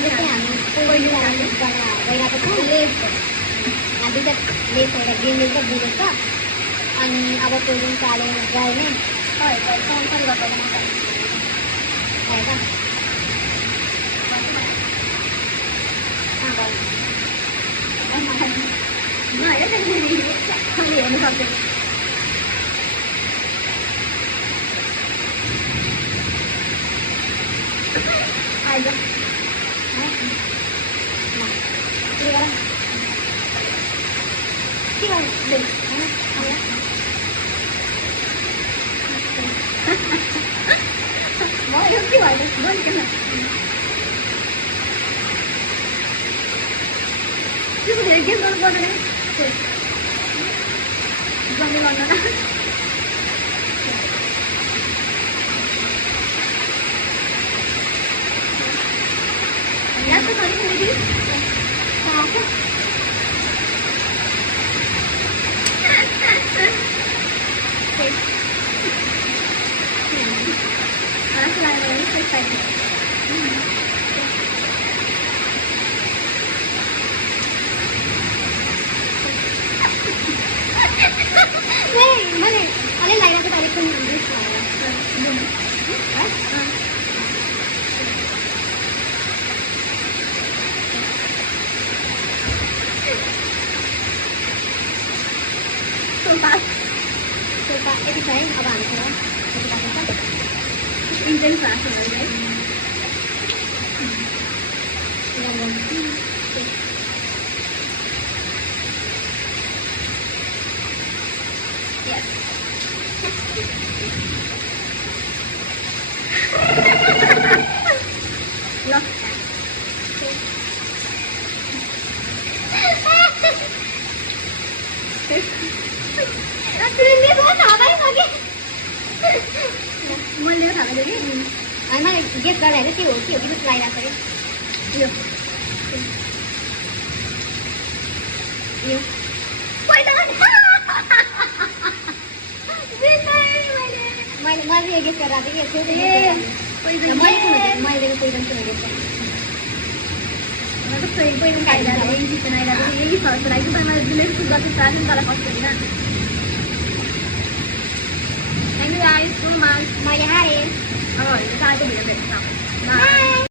आज चाहिँ हामी कोइलीबाट गइरहेको छौँ लेस दुईवटा लेस एउटा ग्रिन लेस र ब्लू लेस छ अनि अब कोइली चालेर गयो नै सँगसँगै गर्दैन हेर्नु सक्दैन आइज के गर्नु भयो के भयो त्यसो धेरै गेम गर्नु पर्दैन जम्मै गर्दैन याद त गरेको दिदी मैले अलि लगाइरहेको तारिक यति छ है अब हामीसँग इन्टेन्स भएको है मैले थाहा कि मैले गेस गर्दा के हो कि जस्तो लागिरहेको छ यो मैले यो गेस गरेर चाहिँ मैले पोइजन पोइजन खाइरहेको चिकन आइरहेको यही फर्स्ट लाग्यो तर मैले दिलै सुट गर्छु साथै तर कस्तो Thank you guys so much. Bye, Harry. Oh, it's time to be a bit. Bye.